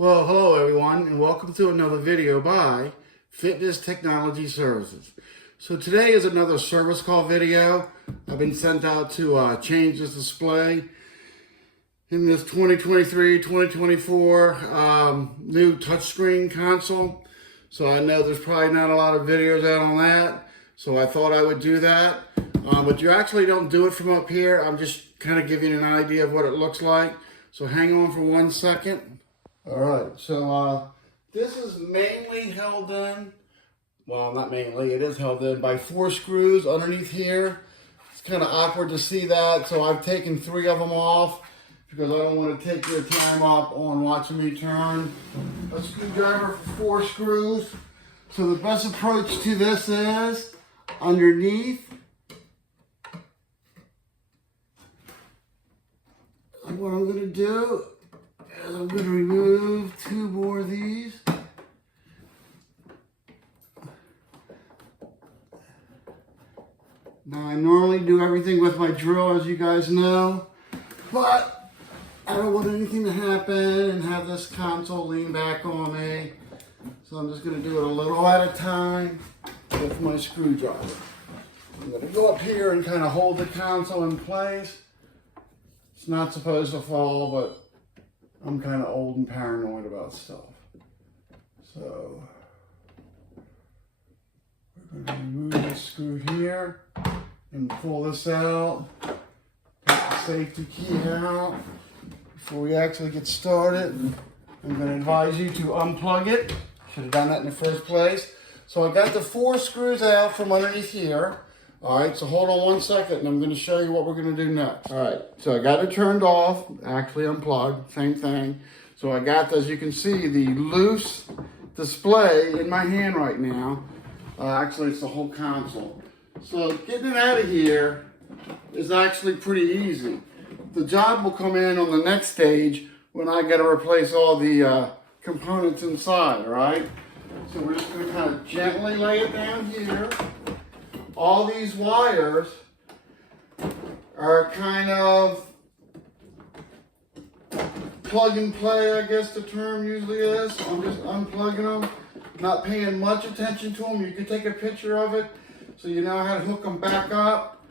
Well, hello everyone, and welcome to another video by Fitness Technology Services. So today is another service call video. I've been sent out to change this display in this 2023-2024 new touchscreen console. So I know there's probably not a lot of videos out on that, so I thought I would do that. But you actually don't do it from up here. I'm just kind of giving you an idea of what it looks like. So hang on for 1 second. All right, so this is mainly held in, well, not mainly, it is held in by 4 screws underneath here. It's kind of awkward to see that, so I've taken 3 of them off because I don't want to take your time up on watching me turn a screwdriver for 4 screws. So the best approach to this is underneath. And what I'm going to do, I'm going to remove 2 more of these. Now I normally do everything with my drill, as you guys know, but I don't want anything to happen and have this console lean back on me. So I'm just going to do it a little at a time with my screwdriver. I'm going to go up here and kind of hold the console in place. It's not supposed to fall, but I'm kind of old and paranoid about stuff. So we're going to remove this screw here and pull this out. Take the safety key out. Before we actually get started, I'm going to advise you to unplug it. Should have done that in the first place. So I got the 4 screws out from underneath here. All right, so hold on 1 second and I'm going to show you what we're going to do next. All right, so I got it turned off, actually unplugged, same thing. So I got, as you can see, the loose display in my hand right now. Actually, it's the whole console. So getting it out of here is actually pretty easy. The job will come in on the next stage when I got to replace all the components inside, all right? So we're just going to kind of gently lay it down here. All these wires are kind of plug and play, I guess the term usually is. I'm just unplugging them, not paying much attention to them. You can take a picture of it so you know how to hook them back up,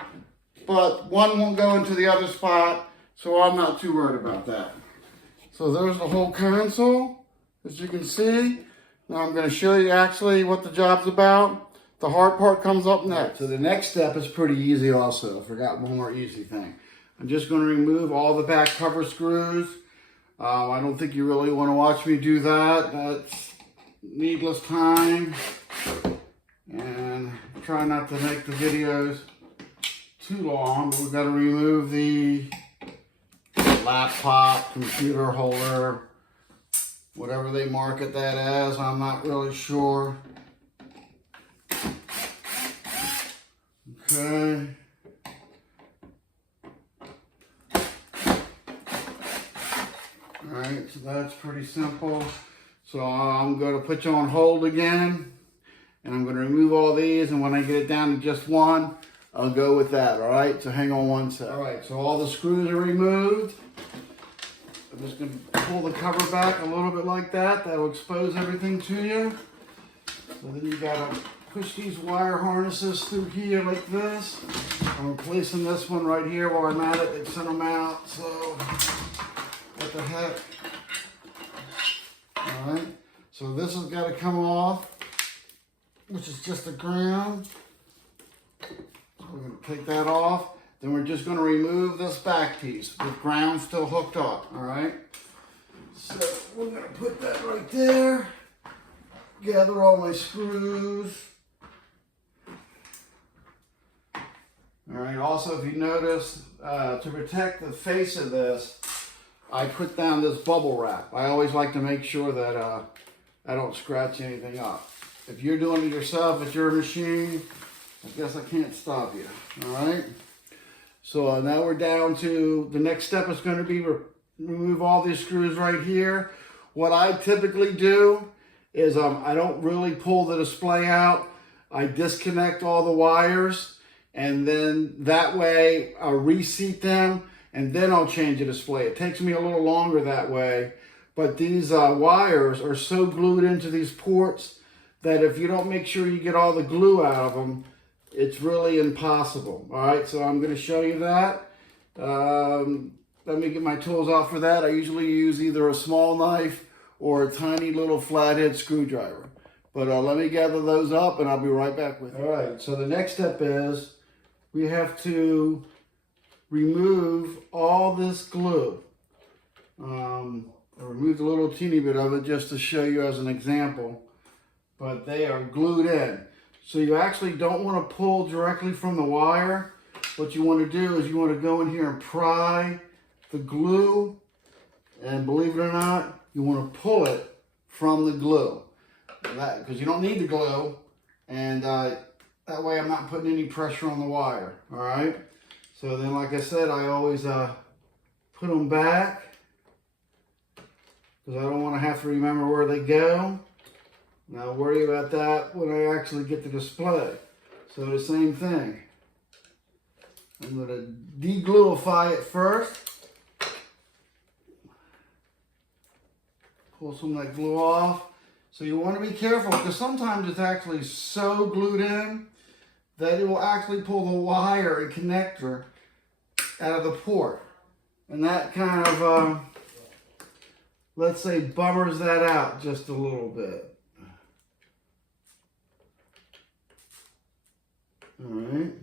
but one won't go into the other spot, so I'm not too worried about that. So there's the whole console, as you can see. Now I'm going to show you actually what the job's about. The hard part comes up next. So the next step is pretty easy also. I forgot one more easy thing. I'm just going to remove all the back cover screws. I don't think you really want to watch me do that. That's needless time. And try not to make the videos too long. But we've got to remove the laptop, computer holder, whatever they market that as. I'm not really sure. Okay. Alright, so that's pretty simple. So I'm going to put you on hold again, and I'm going to remove all these, and when I get it down to just one, I'll go with that, alright? So hang on 1 second. Alright, so all the screws are removed. I'm just going to pull the cover back a little bit like that. That'll expose everything to you. So then you got to push these wire harnesses through here like this. I'm replacing this one right here while I'm at it. They sent them out, so what the heck. Alright, so this has got to come off, which is just the ground. So we're going to take that off. Then we're just going to remove this back piece with ground still hooked up, alright? So we're going to put that right there. Gather all my screws. All right, also if you notice, to protect the face of this, I put down this bubble wrap. I always like to make sure that I don't scratch anything up. If you're doing it yourself at your machine, I guess I can't stop you, all right? So now we're down to, the next step is going to be remove all these screws right here. What I typically do is I don't really pull the display out. I disconnect all the wires, and then that way I'll reseat them, and then I'll change the display. It takes me a little longer that way, But these wires are so glued into these ports that if you don't make sure you get all the glue out of them, it's really impossible. All right, so I'm going to show you that. Let me get my tools out for that. I usually use either a small knife or a tiny little flathead screwdriver. But let me gather those up and I'll be right back with you. All right, so the next step is we have to remove all this glue. I removed a little teeny bit of it just to show you as an example, but they are glued in. So you actually don't want to pull directly from the wire. What you want to do is you want to go in here and pry the glue, and believe it or not, you want to pull it from the glue. Because you don't need the glue, and that way I'm not putting any pressure on the wire. All right, so then like I said, I always put them back because I don't want to have to remember where they go. And I'll worry about that when I actually get the display. So the same thing, I'm going to degluify it first. Pull some of that glue off. So you want to be careful because sometimes it's actually so glued in that it will actually pull the wire and connector out of the port. And that kind of, let's say, bummers that out just a little bit. All right.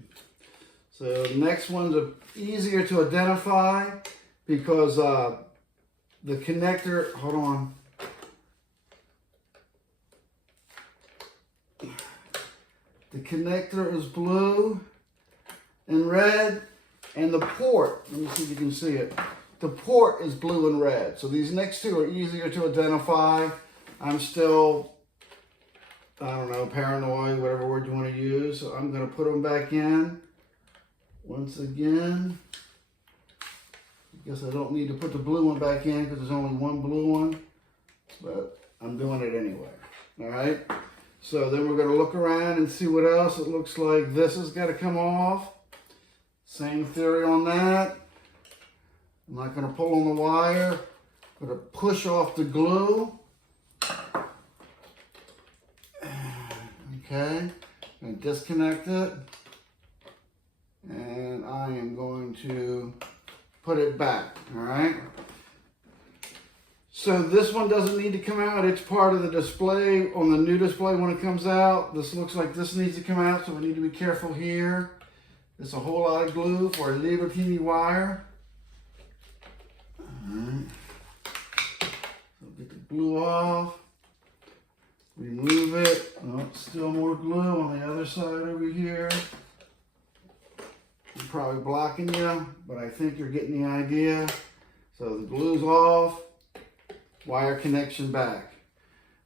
So next ones are easier to identify because the connector, hold on. The connector is blue and red, and the port, let me see if you can see it. The port is blue and red. So these next two are easier to identify. I'm still, I don't know, paranoid, whatever word you want to use. So I'm going to put them back in. Once again, I guess I don't need to put the blue one back in because there's only one blue one, but I'm doing it anyway. All right. So then we're going to look around and see what else. It looks like this has got to come off. Same theory on that. I'm not going to pull on the wire. I'm going to push off the glue. Okay. And disconnect it. And I am going to put it back. All right. So this one doesn't need to come out. It's part of the display on the new display when it comes out. This looks like this needs to come out, so we need to be careful here. There's a whole lot of glue for a little teeny wire. All right. So get the glue off. Remove it. Oh, still more glue on the other side over here. I'm probably blocking you, but I think you're getting the idea. So the glue's off. Wire connection back.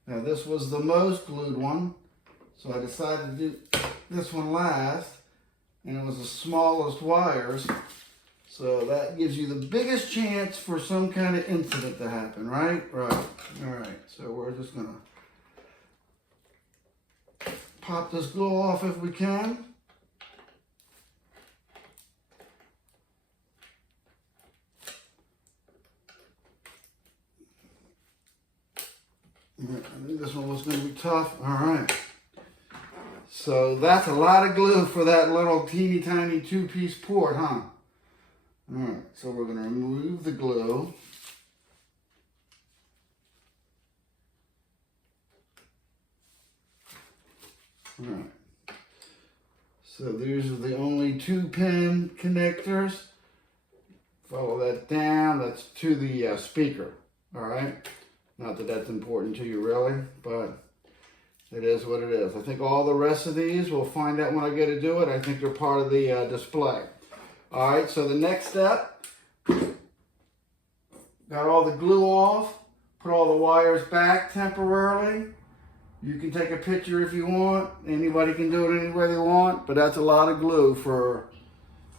Now this was the most glued one, so I decided to do this one last, and it was the smallest wires, so that gives you the biggest chance for some kind of incident to happen, right? Right. All right, so we're just gonna pop this glue off if we can. I knew this one was going to be tough. All right. So that's a lot of glue for that little teeny tiny two-piece port, huh? All right. So we're going to remove the glue. All right. So these are the only 2-pin connectors. Follow that down. That's to the speaker. All right. Not that that's important to you really, but it is what it is. I think all the rest of these, we'll find out when I get to do it. I think they're part of the display. All right, so the next step, got all the glue off, put all the wires back temporarily. You can take a picture if you want. Anybody can do it any way they want, but that's a lot of glue for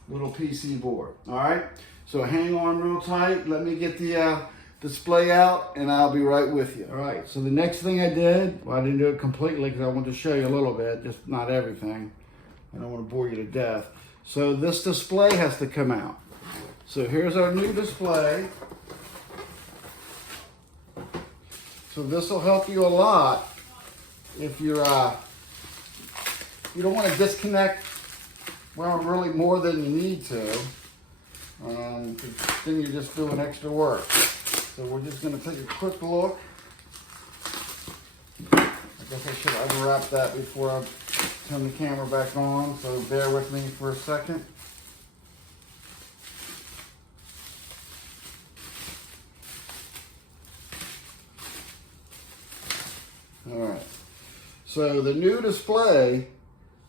a little PC board. All right, so hang on real tight. Let me get the display out and I'll be right with you. All right, so the next thing I did, well, I didn't do it completely because I wanted to show you a little bit, just not everything. I don't want to bore you to death. So this display has to come out. So here's our new display. So this will help you a lot if you're you don't want to disconnect, well, really more than you need to. Then you're just doing extra work. So we're just going to take a quick look. I guess I should unwrap that before I turn the camera back on, so bear with me for a second. Alright, so the new display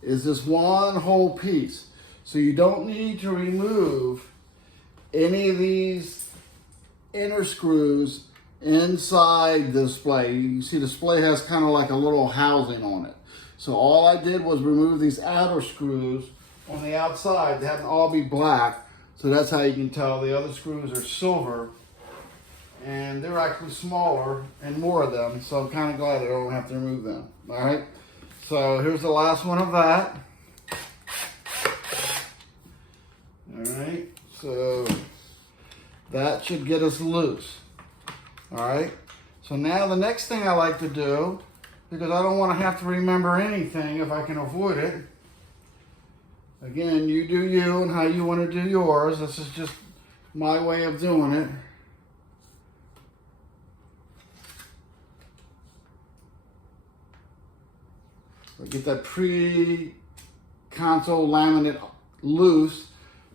is this one whole piece. So you don't need to remove any of these inner screws inside the display. You see the display has kind of like a little housing on it. So all I did was remove these outer screws on the outside. They have to all be black. So that's how you can tell the other screws are silver. And they're actually smaller and more of them. So I'm kind of glad I don't have to remove them. All right. So here's the last one of that. All right. So that should get us loose. All right. So now the next thing I like to do, because I don't want to have to remember anything if I can avoid it. Again, you do you and how you want to do yours. This is just my way of doing it. So get that pre-console laminate loose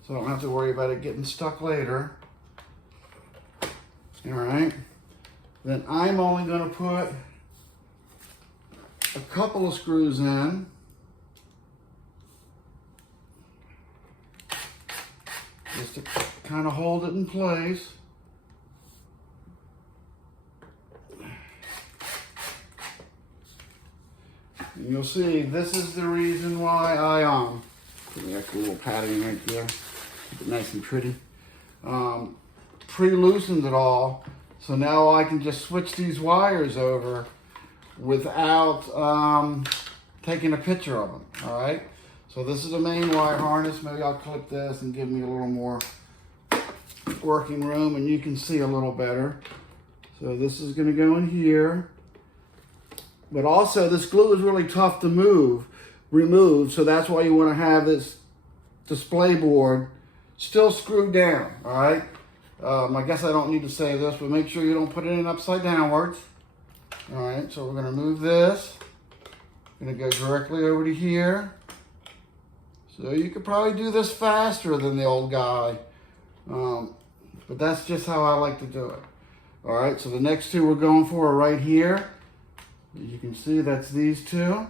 so I don't have to worry about it getting stuck later. All right. Then I'm only going to put a couple of screws in. Just to kind of hold it in place. And you'll see, this is the reason why I put the extra little padding right there, keep it nice and pretty. Pre-loosened it all, so now I can just switch these wires over without taking a picture of them. All right. So this is the main wire harness. Maybe I'll clip this and give me a little more working room, and you can see a little better. So this is going to go in here. But also, this glue is really tough to remove, so that's why you want to have this display board still screwed down, all right? I guess I don't need to say this, but make sure you don't put it in upside downwards. All right, so we're going to move this. Going to go directly over to here. So you could probably do this faster than the old guy, but that's just how I like to do it. All right, so the next two we're going for are right here. As you can see, that's these two.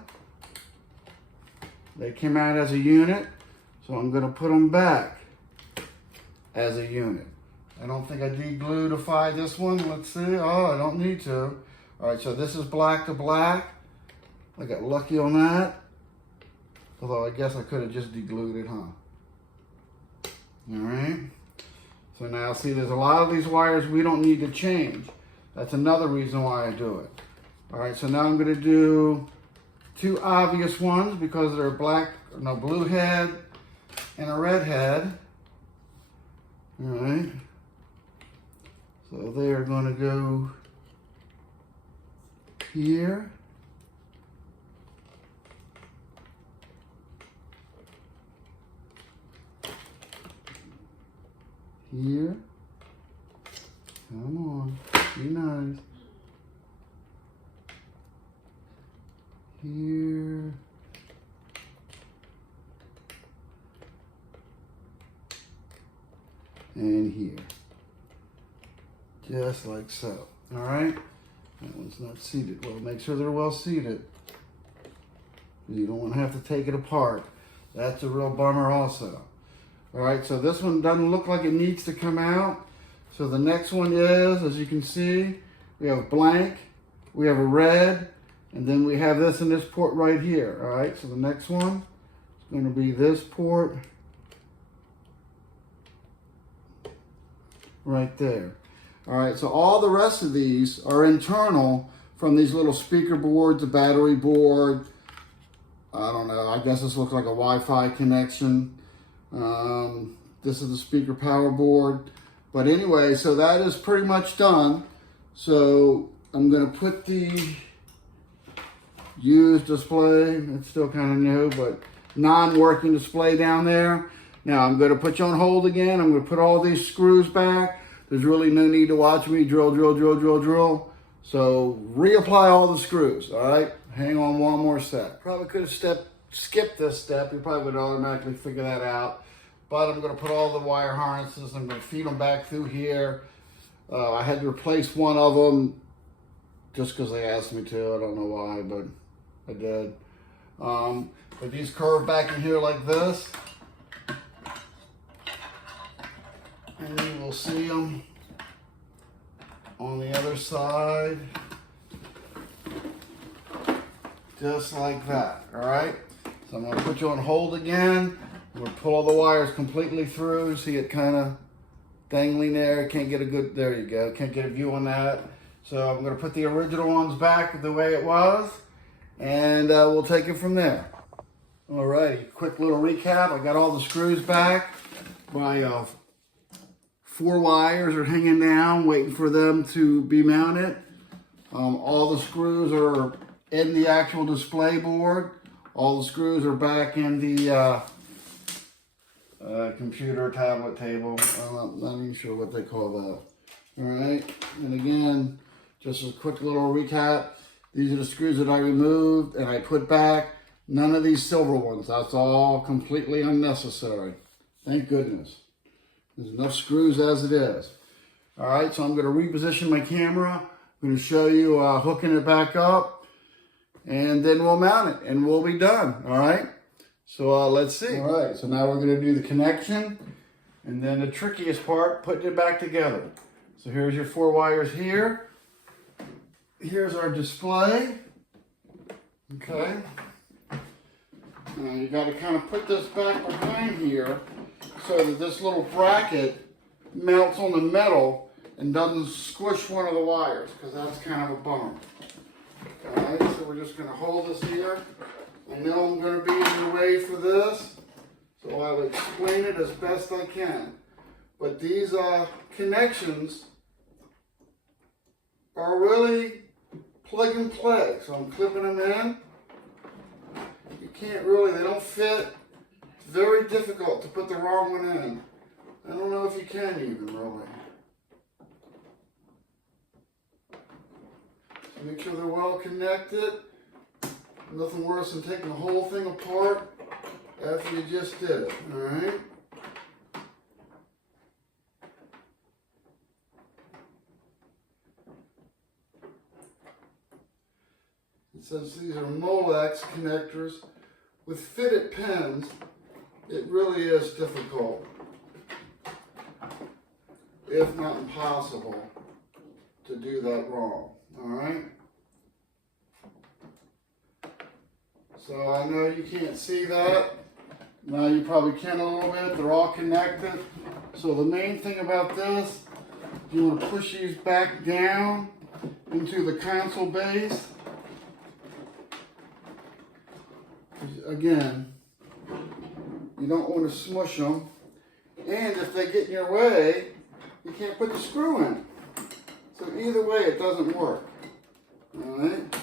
They came out as a unit, so I'm going to put them back as a unit. I don't think I degluidified this one. Let's see. Oh, I don't need to. All right, so this is black to black. I got lucky on that. Although I guess I could have just deglued it, huh? All right. So now, see, there's a lot of these wires we don't need to change. That's another reason why I do it. All right, so now I'm going to do two obvious ones because they're blue head and a red head. All right. So they are going to go here. Here. Come on, be nice. Here. And here. Just like so. All right? That one's not seated. Well, make sure they're well seated. You don't want to have to take it apart. That's a real bummer also. All right, so this one doesn't look like it needs to come out. So the next one is, as you can see, we have blank, we have a red, and then we have this and this port right here. All right, so the next one is going to be this port right there. All right, so all the rest of these are internal from these little speaker boards, a battery board. I don't know, I guess this looks like a Wi-Fi connection. This is the speaker power board. But anyway, so that is pretty much done. So I'm going to put the used display, it's still kind of new, but non-working display down there. Now I'm going to put you on hold again. I'm going to put all these screws back. There's really no need to watch me drill. So reapply all the screws, all right? Hang on one more step. Probably could have skipped this step. You probably would automatically figure that out. But I'm going to put all the wire harnesses. I'm going to feed them back through here. I had to replace one of them just because they asked me to. I don't know why, but I did. But these curve back in here like this. And you will see them on the other side. Just like that, all right? So I'm gonna put you on hold again. I'm gonna pull all the wires completely through. See it kind of dangling there. Can't get a good, there you go. Can't get a view on that. So I'm gonna put the original ones back the way it was, and we'll take it from there. All right, quick little recap. I got all the screws back. My 4 wires are hanging down, waiting for them to be mounted. All the screws are in the actual display board. All the screws are back in the computer tablet table. I'm not even sure what they call that. All right, and again, just a quick little recap. These are the screws that I removed and I put back. None of these silver ones. That's all completely unnecessary. Thank goodness. There's enough screws as it is. All right, so I'm going to reposition my camera. I'm going to show you hooking it back up, and then we'll mount it, and we'll be done. All right, so let's see. All right, so now we're going to do the connection, and then the trickiest part, putting it back together. So here's your 4 wires here. Here's our display. Okay. Now you got to kind of put this back behind here so that this little bracket mounts on the metal and doesn't squish one of the wires, because that's kind of a bummer. Alright, so we're just going to hold this here. I know I'm going to be in the way for this, so I'll explain it as best I can. But these connections are really plug and play. So I'm clipping them in. You can't really, they don't fit. It's very difficult to put the wrong one in. I don't know if you can even really. So make sure they're well connected. Nothing worse than taking the whole thing apart after you just did it, all right? Since these are Molex connectors with fitted pins, it really is difficult, if not impossible, to do that wrong, all right? So I know you can't see that. Now you probably can a little bit. They're all connected. So the main thing about this, you want to push these back down into the console base. Again, you don't want to smush them, and if they get in your way, you can't put the screw in. So either way, it doesn't work. All right.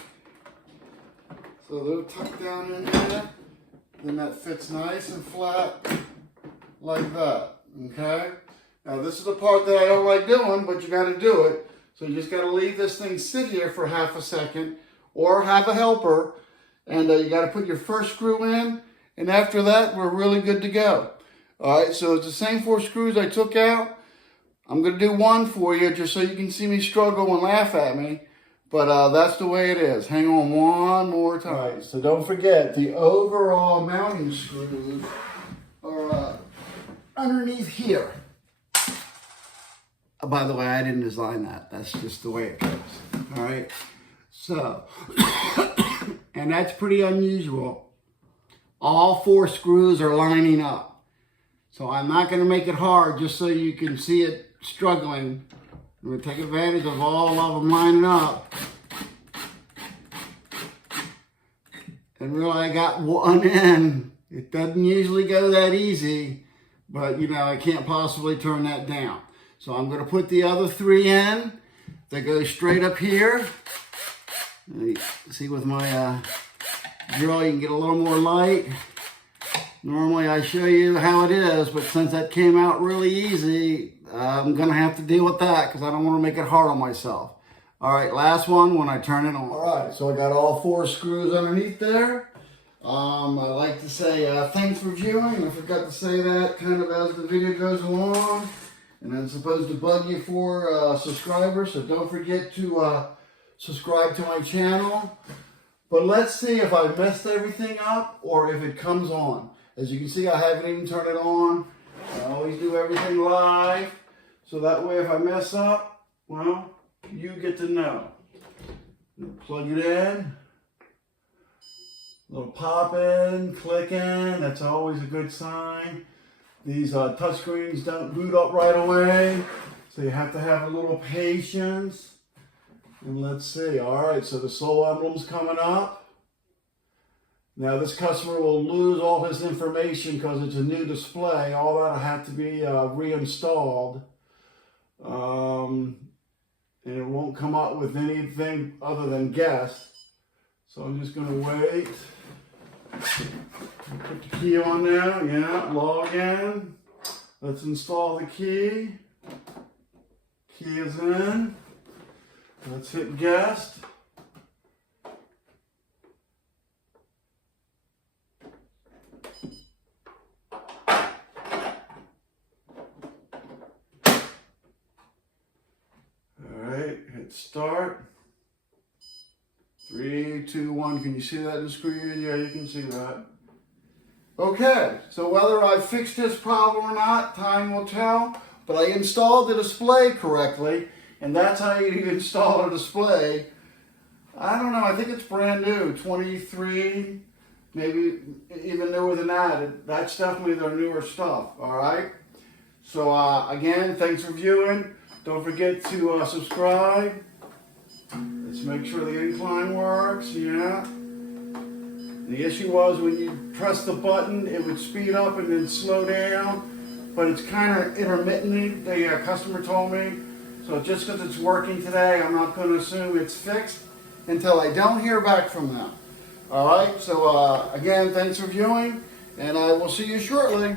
So they're tucked down in there. Then that fits nice and flat like that. Okay. Now this is the part that I don't like doing, but you got to do it. So you just got to leave this thing sit here for half a second, or have a helper. And you got to put your first screw in, and after that, we're really good to go. All right, so it's the same 4 screws I took out. I'm going to do one for you just so you can see me struggle and laugh at me. But that's the way it is. Hang on one more time. All right, so don't forget, the overall mounting screws are underneath here. Oh, by the way, I didn't design that. That's just the way it goes. All right, so... And that's pretty unusual. All 4 screws are lining up. So I'm not going to make it hard just so you can see it struggling. I'm going to take advantage of all of them lining up. And really, I got one in. It doesn't usually go that easy, but you know, I can't possibly turn that down. So I'm going to put the other 3 in. that goes straight up here. See, with my drill, you can get a little more light. Normally I show you how it is, but since that came out really easy, I'm gonna have to deal with that because I don't want to make it hard on myself. All right, last one when I turn it on. All right, so I got all 4 screws underneath there. I like to say thanks for viewing. I forgot to say that kind of as the video goes along. And I'm supposed to bug you for subscribers, so don't forget to subscribe to my channel. But let's see if I messed everything up or if it comes on. As you can see, I haven't even turned it on. I always do everything live. So that way if I mess up, well, you get to know. Plug it in. Little pop in, click in. That's always a good sign. These touchscreens don't boot up right away. So you have to have a little patience. And let's see. All right, so the slow emblem's coming up. Now this customer will lose all his information because it's a new display. All that'll have to be reinstalled. And it won't come up with anything other than guess. So I'm just going to wait. Put the key on now. Yeah, log in. Let's install the key. Key is in. Let's hit guest. Start. 3, 2, 1. Can you see that in the screen? Yeah, you can see that. Okay, so whether I fixed this problem or not, time will tell. But I installed the display correctly, and that's how you install a display. I don't know, I think it's brand new, 23, maybe even newer than that. That's definitely their newer stuff, all right? So again, thanks for viewing. Don't forget to subscribe. Let's make sure the incline works, yeah. The issue was when you press the button, it would speed up and then slow down, but it's kind of intermittently, the customer told me. So just because it's working today, I'm not going to assume it's fixed until I don't hear back from them. All right, so again, thanks for viewing, and I will see you shortly.